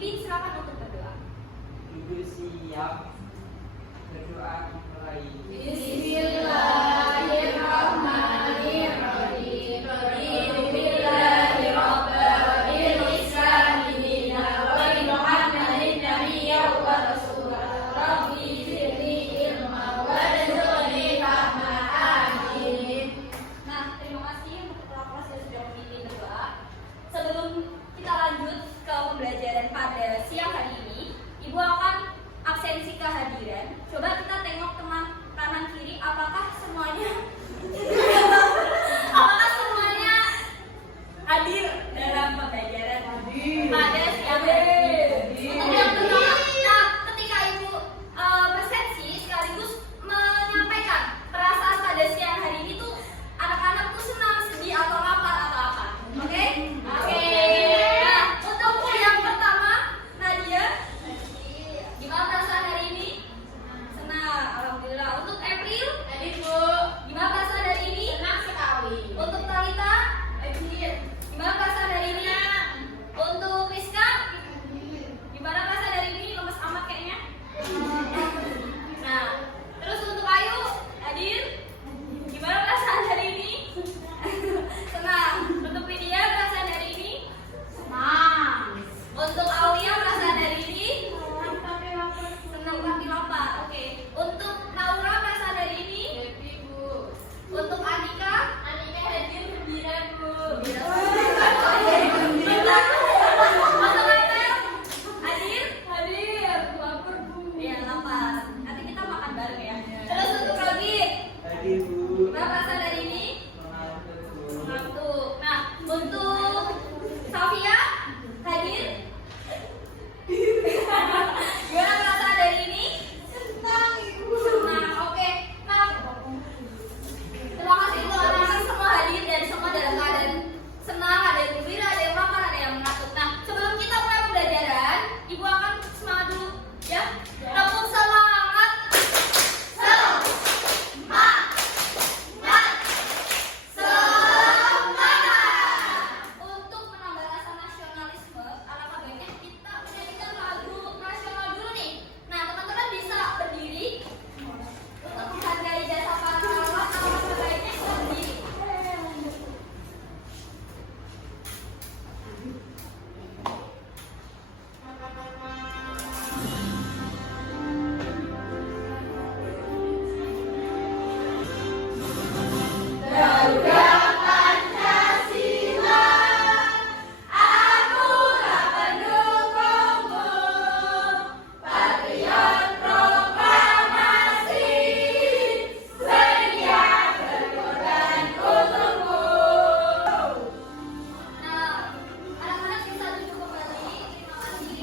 Pemimpin silakan untuk berdoa. Ibu siap. Berdoa dimulai. Bismillahirrahmanirrahim. Bismillahirrahmanirrahim. Islam dinina wa bi Muhammadin nabiyyan wa rasulah. Rabbi zidni ilma warzuqni fahma. Amin. Nah, terima kasih untuk kelas yang sudah memimpin berdoa. Sebelum kita lanjut ke pembelajaran pada siang hari ini, Ibu akan absensi kehadiran. Coba kita tengok teman kanan kiri, apakah semuanya hadir dalam pembelajaran pada siang hari ini. Untuk yang pertama, nah, ketika Ibu absensi sekaligus menyampaikan perasaan pada siang hari ini tuh anak-anak tuh senang, sedih atau lapar atau apa. Oke? Oke. Nah, untuk yang pertama, Nadia, gimana perasaan hari ini? Senang, alhamdulillah. Untuk April, Bu, gimana perasaan hari ini? Senang sekali. Untuk Talita, gimana perasaan hari ini? Untuk Rizka, gimana perasaan hari ini? Lemes amat kayaknya. Nah, terus untuk Ayu, hadir, gimana perasaan hari ini? Senang. Untuk Widya, perasaan hari ini? Senang. Untuk Aulia, perasaan hari ini? Senang tapi lapar. Oke. Untuk Naura, perasaan hari ini? Happy, Bu. Untuk Anika hadir gembira, Bu. Gembira. Untuk Atel, hadir? Lapar, Bu. Iya, lapar. Nanti kita makan bareng ya. Terus untuk Rogi, Hadir, Bu. gimana perasaan hari ini? Mengantuk, Bu. Ngantuk. Nah, untuk Safia, hadir? Gimana perasaan hari ini? Senang, Ibu. Senang, oke. Nah, terima kasih untuk anak-anak semua hadir dan semua dalam keadaan senang, ada yang gembira, ada yang lapar, ada yang mengantuk. Nah, sebelum kita mulai pembelajaran, Ibu akan semangat dulu, ya. Tepuk semangat. Semangat. Untuk menambah rasa nasionalisme, alangkah baiknya kita menyanyikan lagu nasional dulu nih. Nah, teman-teman bisa berdiri untuk menghargai jasa para pahlawan. Alangkah baiknya kita berdiri. Garuda Pancasila, akulah pendukungmu, patriot proklamasi, sedia berkorban untukmu. Nah, anak-anak bisa duduk kembali. Terima kasih.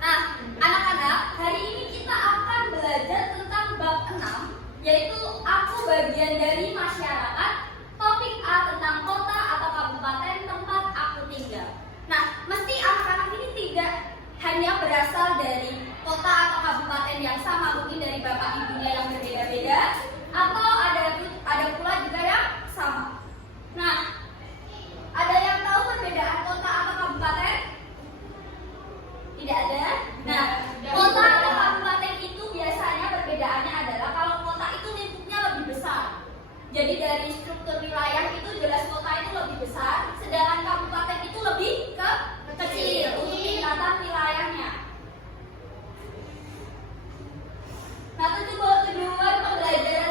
Nah, anak-anak, hari ini kita akan belajar tentang bab 6, yaitu aku bagian dari masyarakat. Topik A tentang kota atau kabupaten tempat aku tinggal. Nah, mesti anak-anak ini tidak hanya berasal dari kota atau kabupaten yang sama, mungkin dari bapak ibunya yang berbeda-beda, atau ada pula juga yang sama. Nah, ada yang tahu perbedaan kota atau kabupaten? Tidak ada. Nah, kota atau kabupaten itu biasanya perbedaannya adalah kalau kota itu lingkupnya lebih besar. Jadi dari struktur wilayah itu jelas kota itu lebih besar, sedangkan kabupaten itu lebih kecil untuk tingkatan wilayahnya. Nah, tujuan pembelajaran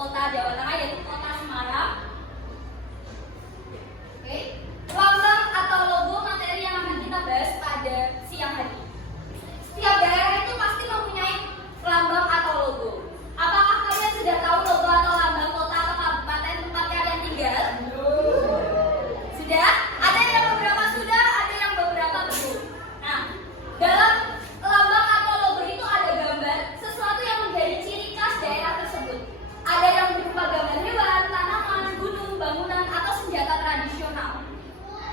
kota Jawa Tengah, yaitu kota Semarang. Oke, lambang atau logo materi yang akan kita bahas pada siang hari ini. Setiap daerah itu pasti mempunyai lambang atau logo. Apakah kalian sudah tahu logo atau lambang kota atau kabupaten tempat kalian tinggal? Sudah? Ada yang beberapa sudah, ada yang beberapa belum. Nah, dalam lambang atau logo itu ada gambar sesuatu yang menjadi ciri khas daerah tersebut. Ada yang berupa gambar hewan, tanaman, gunung, bangunan, atau senjata tradisional.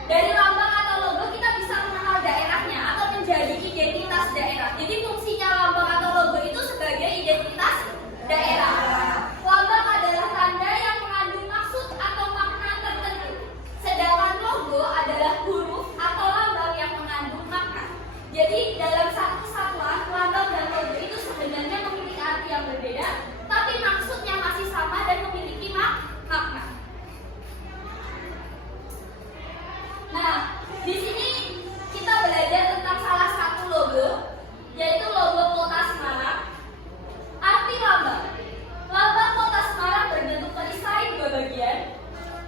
Dari lambang atau logo kita bisa mengenal daerahnya atau menjadi identitas daerah. Jadi fungsinya lambang atau logo itu sebagai identitas daerah. Lambang adalah tanda yang mengandung maksud atau makna tertentu. Sedangkan logo adalah huruf atau lambang yang mengandung makna. Jadi dalam satu kesatuan, lambang dan logo itu sebenarnya memiliki arti yang berbeda, tapi maksudnya masih sama dan memiliki makna. Nah, di sini kita belajar tentang salah satu logo, yaitu logo Kota Semarang. Arti lambang. Lambang Kota Semarang berbentuk perisai dua bagian,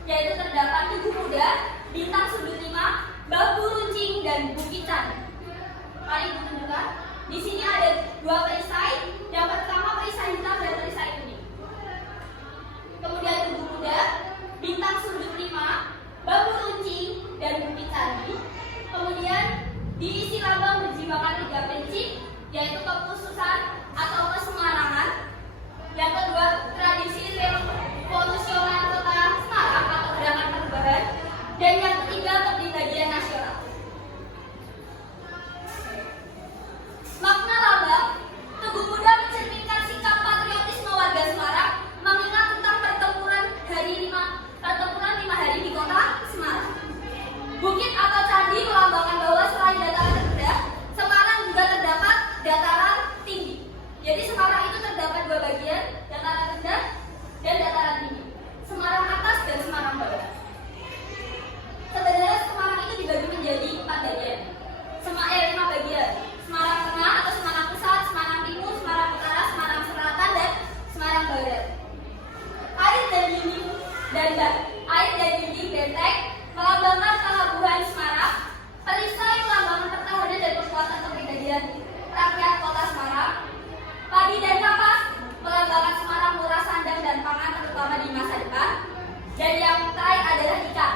yaitu terdapat tugu kuda, bintang sudut 5, bambu runcing, dan bukitan. Mari kita tunjukkan. Di sini ada dua perisai. Yang pertama perisai hitam dan perisai kuning. Kemudian tugu kuda, bintang sudut 5, bambu runcing, dan bukit candi. Kemudian diisi lambang berjibakan 3 prinsip, yaitu kekhususan atau kesemarangan. Yang kedua, tradisi revolusioner Kota Semarang atau gerakan perubahan. Dan yang ketiga, kepribadian nasional. Makna lambang, tugu kuda mencerminkan sikap patriotisme warga Semarang mengingat tentang pertempuran 5 hari di Kota Semarang. Bukit atau candi melambangkan bahwa selain dataran rendah, Semarang juga terdapat dataran tinggi. Jadi Semarang itu terdapat dua bagian, dataran rendah dan dataran tinggi. Semarang atas dan Semarang bawah. Sebenarnya Semarang itu dibagi menjadi 5 bagian. 5 bagian. Semarang Tengah atau Semarang Pusat, Semarang Timur, Semarang Utara, Semarang Selatan, dan Semarang Barat. Air dan dinding benteng melambangkan pelabuhan Semarang. Perisai melambangkan pertahanan dan kekuatan kepribadian rakyat Kota Semarang. Padi dan kapas melambangkan Semarang murah sandang dan pangan terutama di masa depan. Dan yang terakhir adalah ikan.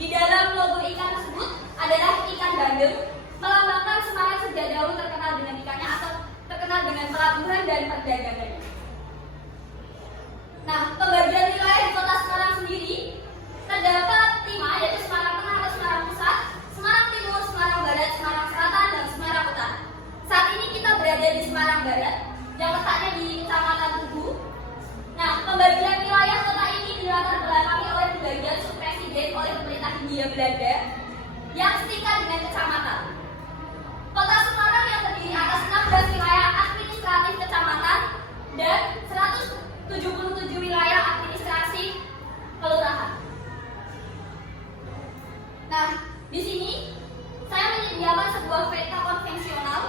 Di dalam logo ikan tersebut adalah ikan bandeng, melambangkan Semarang sejak dahulu terkenal dengan ikannya atau terkenal dengan pelabuhan dan perdagangannya. Nah, pembagian wilayah di Kota Semarang sendiri terdapat 5, yaitu Semarang Tengah atau Semarang Pusat, Semarang Timur, Semarang Barat, Semarang Selatan, dan Semarang Utara. Saat ini kita berada di Semarang Barat, yang letaknya di Kecamatan Tugu. Nah, pembagian wilayah kota ini dilatar belakangi oleh pembagian subpresiden oleh pemerintah Hindia Belanda yang setingkat dengan kecamatan. Kota Semarang yang terdiri atas 16 wilayah administratif kecamatan dan 177 wilayah administrasi kelurahan. Nah, di sini saya menyediakan sebuah peta konvensional.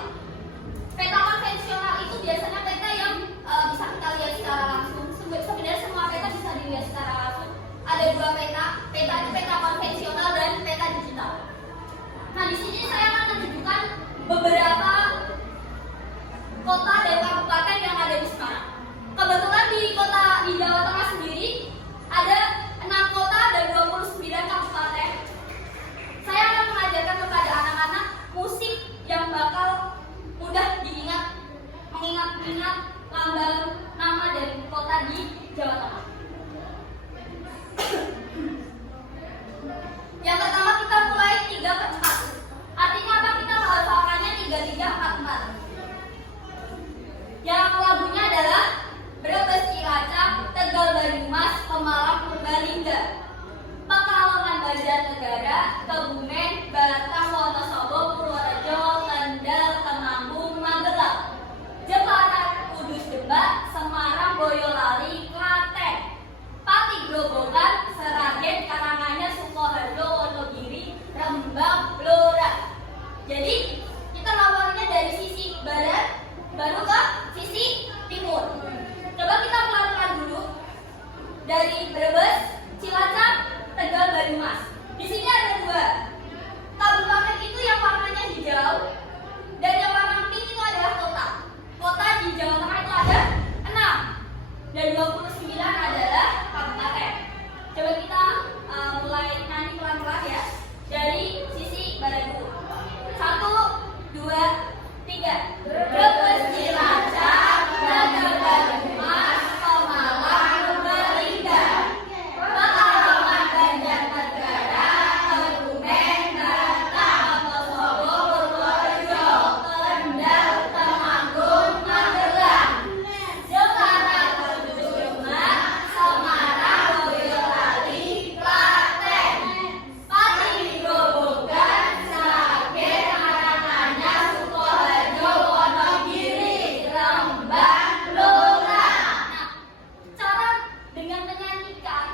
Peta konvensional itu biasanya peta yang bisa kita lihat secara langsung. Sebenarnya semua peta bisa dilihat secara langsung. Ada 2 peta, peta itu peta konvensional dan peta digital. Nah, di sini saya akan menunjukkan beberapa kota dan kabupaten yang ada di Semarang. Kebetulan di Kota dari Brebes, Cilacap, Tegal, Banyumas. Di sini ada 2. Kabupaten itu yang warnanya hijau dan yang warna pink itu adalah kota. Kota di Jawa Tengah itu ada 6 dan 29 adalah kabupaten. Coba kita mulai nyanyi pelan-pelan ya. Dari sisi badan dulu. 1, 2, 3. Brebes, Cilacap, Tegal, Banyumas, Pemalang, Purbalingga, Pekalongan, Banjarnegara, Kebumen, Batam, Wonosobo, Purworejo, Kendal, Temanggung, Magelang, Jepara, Demak, Semarang, Boyolali, Klaten, Pati, Grobogan, Sragen, Karanganyar, Sukoharjo, Wonogiri, Rembang, Blora. Nah, cara dengan menyanyikan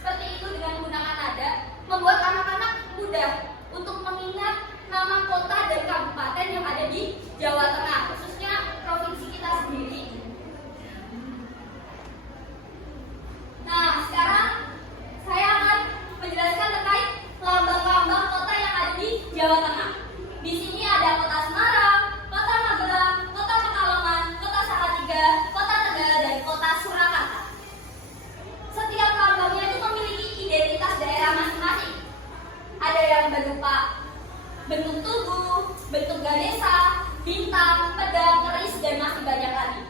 seperti itu dengan menggunakan nada membuat anak-anak mudah untuk mengingat nama kota dan kabupaten yang ada di Jawa Tengah, khususnya provinsi kita sendiri. Nah, sekarang saya akan menjelaskan terkait lambang-lambang kota yang ada di Jawa Tengah. Di sini ada kota Semarang, kota Magelang, kota Pekalongan, kota Salatiga, kota Tegal, dan kota Surakarta. Setiap lambangnya itu memiliki identitas daerah masing-masing. Ada yang berupa bentuk tubuh, bentuk ganesa, bintang, pedang, keris, dan masih banyak lagi.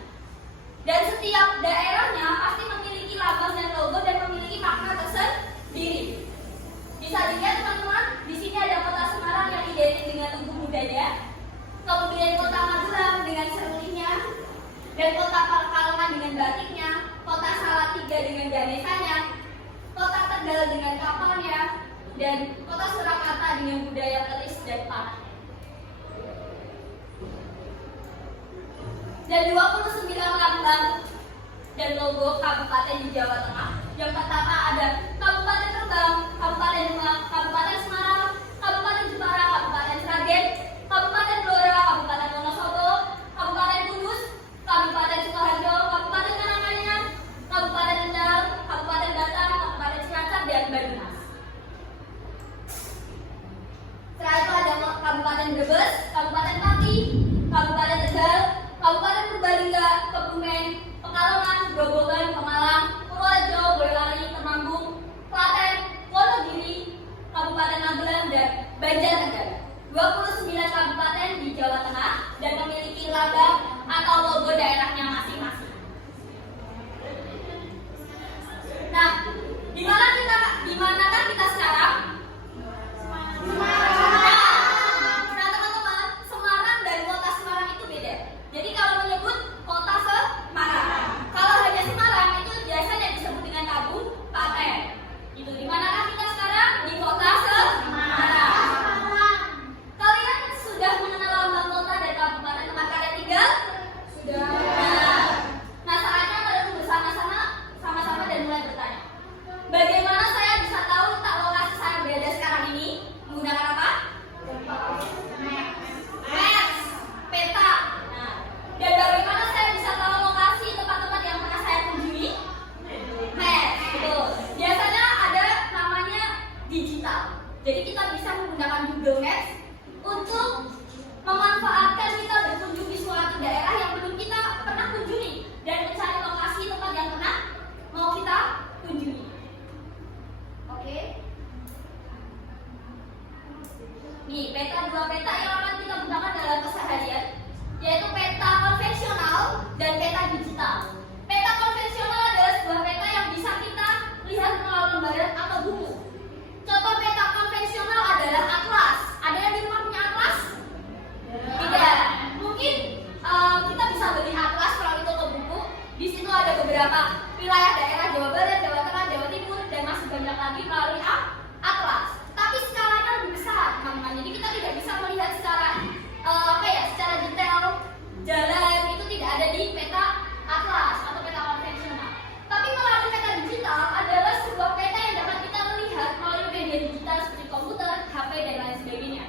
Dan setiap daerahnya pasti memiliki lambang dan logo dan memiliki makna tersendiri. Bisa dilihat teman-teman, di sini ada kota Semarang yang identik dengan tubuh mudanya, kemudian kota Magelang dengan serulingnya, dan kota Pekalongan dengan batiknya, kota Salatiga dengan ganesanya, kota Tegal dengan kapalnya, dan kota Surakarta dengan budaya keris dan panah. Dan 29 lambang dan logo kabupaten di Jawa Tengah. Yang pertama ada Kabupaten Rembang, Kabupaten Demak, Kabupaten Semarang, Kabupaten Jepara, Kabupaten Sragen, Kabupaten Blora, Kabupaten Wonosobo, Kabupaten Kudus, Kabupaten Sukoharjo, Kabupaten Karanganyar, Kabupaten Kendal, Kabupaten Batam, Kabupaten Cilacap, dan Banyumas. Setelah itu ada Kabupaten Brebes, Kabupaten Pati, Kabupaten Tegal, Kabupaten Purbalingga, Kebumen, Pekalongan, Grobogan, Pemalang, Purworejo, Boyolali, Temanggung, Klaten, Wonogiri, Kabupaten Magelang, dan Banjarnegara. 29 kabupaten di Jawa Tengah dan memiliki lambang atau logo daerahnya masing-masing. Nah, di manakah kita sekarang? Nah, teman-teman, Semarang dan kota Semarang itu beda. Jadi kalau menyebut kota Semarang, kalau hanya Semarang itu biasanya disebut dengan kabupaten. Itu di manakah kita sekarang? Di kota Semarang. Kalian sudah mengenal lambang kota dan kabupaten tempat kalian tinggal? Sudah. Nah, saatnya kalian bersama-sama dan mulai bertanya. Bagaimana saya bisa tahu letak lokasi saya berada sekarang ini? Menggunakan apa? Maps, peta. Nah, dan bagaimana saya bisa tahu lokasi tempat-tempat yang pernah saya kunjungi? Maps, betul. Biasanya ada namanya digital. Jadi kita bisa menggunakan Google Maps untuk memanfaatkan kita berkunjung di suatu daerah yang belum kita pernah kunjungi dan mencari lokasi tempat yang pernah mau kita kunjungi. Oke. Nih, dua peta yang akan kita gunakan dalam keseharian, yaitu peta konvensional dan peta digital. Peta konvensional adalah sebuah peta yang bisa kita lihat melalui lembaran atau buku. Contoh peta konvensional adalah atlas. Ada yang di rumah punya atlas? Tidak. Mungkin kita bisa beli atlas melalui toko buku. Di situ ada beberapa wilayah daerah Jawa Barat, Jawa Tengah, Jawa Timur, dan masih banyak lagi melalui atlas. Tapi skalanya lebih besar, teman-teman. Jadi kita tidak bisa melihat secara secara detail jalan itu tidak ada di peta atlas atau peta konvensional. Tapi melalui peta digital adalah sebuah peta yang dapat kita lihat melalui media digital seperti komputer, HP, dan lain sebagainya.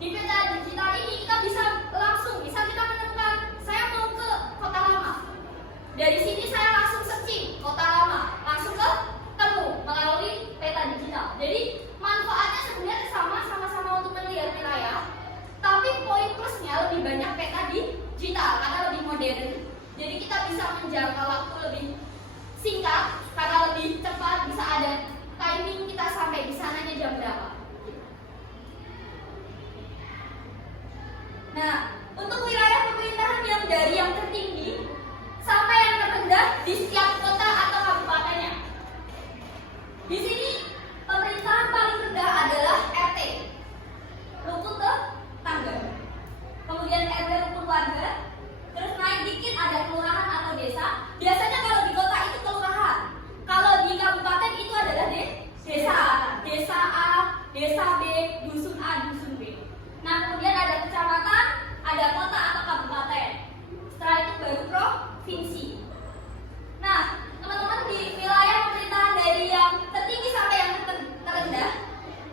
Di peta digital ini kita bisa kita menemukan saya mau ke Kota Lama. Dari sini saya langsung searching Kota Lama, langsung ke timing kita sampai di sananya jam berapa? Nah, untuk wilayah pemerintahan yang dari yang tertinggi sampai yang terendah di setiap kota atau kabupatennya. Di sini pemerintahan paling rendah adalah RT, rukun tetangga. Kemudian RW rukun warga, terus naik dikit ada kelurahan atau desa. Biasanya kalau di kota itu kelurahan, kalau di kabupaten itu adalah desa, desa A, desa B, dusun A, dusun B. Nah, kemudian ada kecamatan, ada kota atau kabupaten. Setelah itu baru provinsi. Nah, teman-teman, di wilayah pemerintahan dari yang tertinggi sampai yang terendah,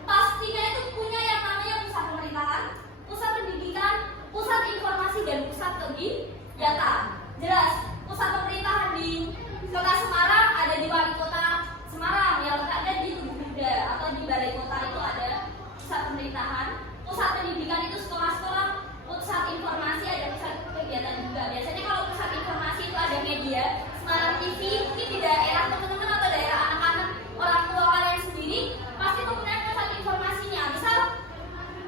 pastinya itu punya yang namanya pusat pemerintahan, pusat pendidikan, pusat informasi, dan pusat kegiatan. Jelas, pusat pemerintahan di Kota Semarang ada di Wali Kota Semarang, yang letaknya di Tugu Bunda atau di Balai Kota itu ada pusat pemerintahan. Pusat pendidikan itu sekolah-sekolah, pusat informasi ada pusat kegiatan juga. Biasanya kalau pusat informasi itu ada media, Semarang TV. Mungkin di daerah teman-teman atau daerah anak-anak orang tua kalian sendiri pasti mempunyai pusat informasinya. Misal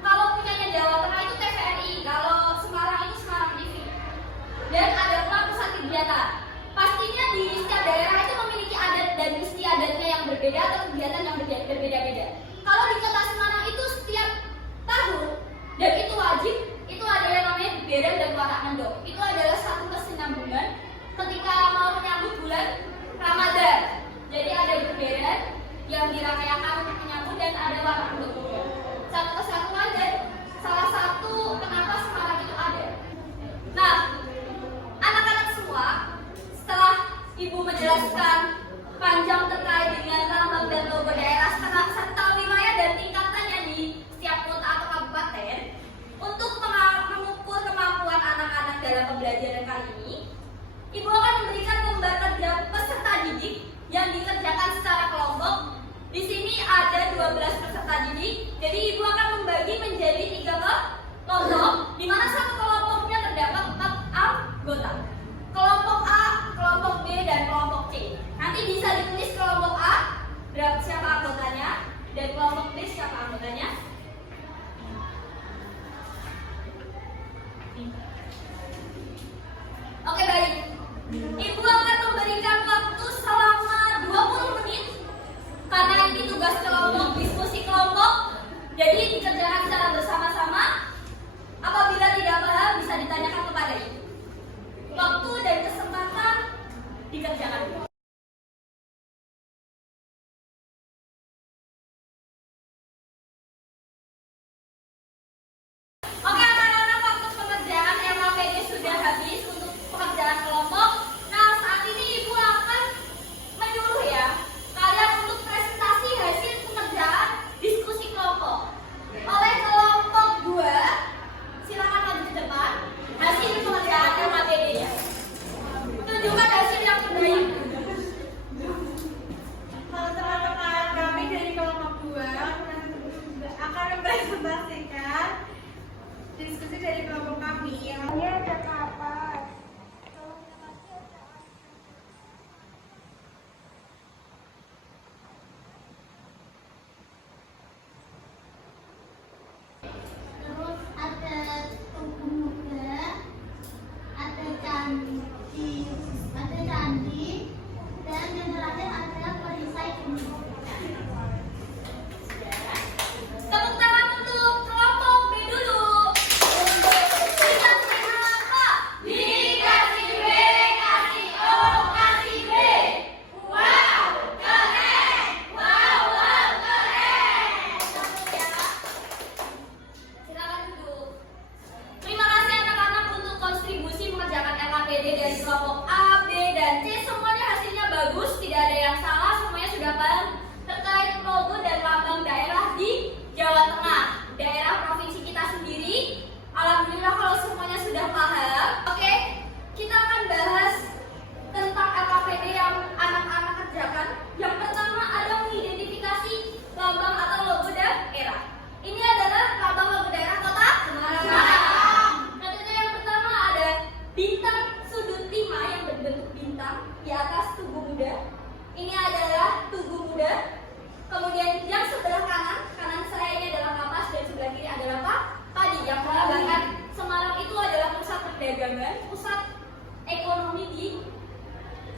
kalau punyanya Jawa Tengah itu TVRI, kalau Semarang itu Semarang TV. Dan ada pula pusat kegiatan. Pastinya di setiap daerah itu memiliki adat dan istiadatnya yang berbeda atau kegiatan yang berbeda-beda. Kalau di Kota Semarang itu setiap tahun, dan itu wajib, itu ada yang namanya beberan dan warak mendok. Itu adalah satu kesinambungan ketika mau menyambut bulan Ramadan. Jadi ada beberan yang dirangkaikan untuk menyambut dan ada warak mendok juga. Satu kesatuan dan salah satu kenapa Semarang itu ada. Nah, anak-anak semua, setelah Ibu menjelaskan panjang terkait dengan lambang dan logo daerah serta wilayah dan tingkatannya di setiap kota atau kabupaten, untuk mengukur kemampuan anak-anak dalam pembelajaran kali ini, Ibu akan memberikan gambar kerja peserta didik yang dikerjakan secara kelompok. Di sini ada 12 peserta didik, jadi Ibu akan membagi menjadi 3 kelompok, di mana satu kelompoknya terdapat 4 anggota. Kelompok A, kelompok B, dan kelompok C. Nanti bisa ditulis kelompok A siapa anggotanya dan kelompok B siapa anggotanya. Oke, baik. Ibu akan memberikan waktu selama 20 menit karena ini tugas kelompok, diskusi kelompok. Jadi dikerjakan secara bersama-sama. Apabila tidak paham bisa ditanyakan kepada Ibu. Waktu dan kesempatan dikerjakan.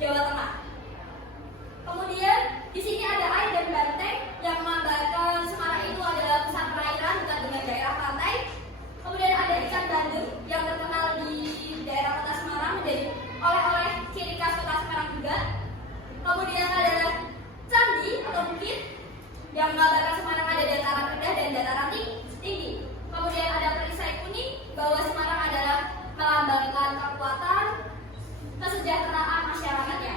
Jawa Tengah. Kemudian di sini ada air dan banteng yang melambangkan Semarang itu adalah pusat perairan dekat dengan daerah pantai. Kemudian ada ikan bandeng yang terkenal di daerah kota Semarang menjadi oleh-oleh ciri khas kota Semarang juga. Kemudian ada candi atau bukit yang melambangkan Semarang ada dataran rendah dan dataran tinggi. Kemudian ada perisai kuning bahwa Semarang adalah melambangkan kekuatan kesejahteraan masyarakatnya.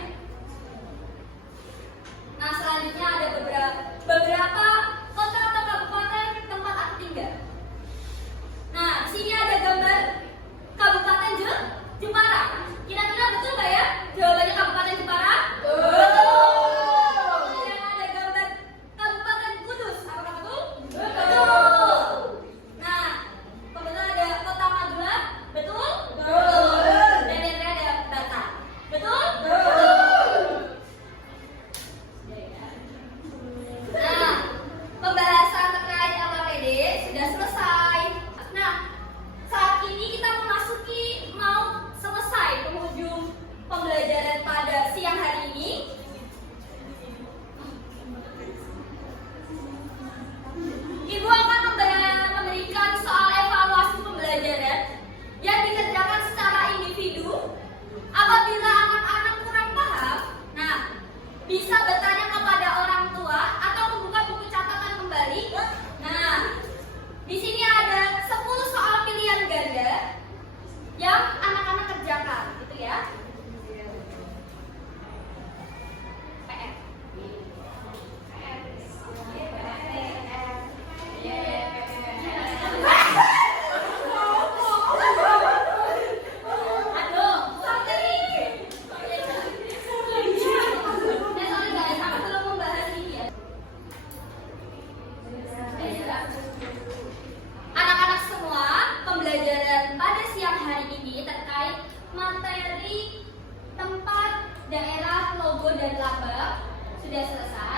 Nah, selanjutnya ada beberapa kota atau kabupaten tempat aku tinggal. Nah, di sini ada gambar Kabupaten Jepara. Kira-kira betul nggak ya? Jawabannya Kabupaten Jepara? Betul. Kemudian ada gambar Kabupaten Kudus. Apakah betul? Betul. Nah, kemudian ada Kota Magelang. Betul? Betul. Dan yang terakhir ada Batam. Betul? Betul. Nah, pembahasan terkait LKPD sudah selesai. Nah, saat ini kita mau selesai penghujung pembelajaran pada siang hari ini. Ibu akan memberikan soal evaluasi pembelajaran yang dikerjakan secara individu. Apabila anak-anak kurang paham, nah, bisa bertanya kepada orang tua atau membuka buku catatan kembali. Nah, di sini ada 10 soal pilihan ganda yang anak-anak kerjakan, gitu ya. Anak-anak semua, pembelajaran pada siang hari ini terkait materi tempat, daerah, logo, dan lambang sudah selesai.